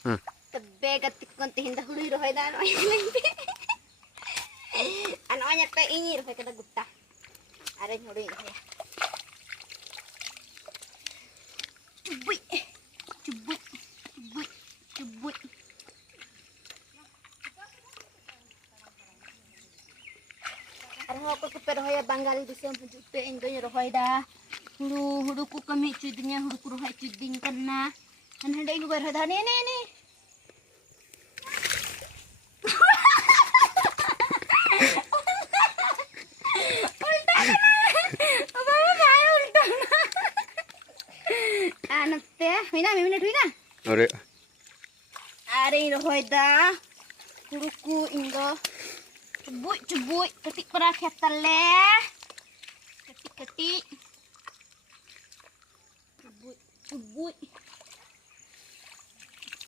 Tebe gatik kontihin dahulu rohoy da ano ano anya pe ini rohoy kada gutta. Are huluy ya. Cubuy. Cubuy. Cubuy. Cubuy. Arho ko pero hoy banggal disem jupe indonya rohoy da. Hulu ku kami cudinya hulu ku rohoy cuding kana. Han handa igu bar hada ni. Anak teh, mina minit huina. Ore. Are rohoy da. Kuruku inggo. Cubuy, ketik peraket tale. Ketik. Cubuy.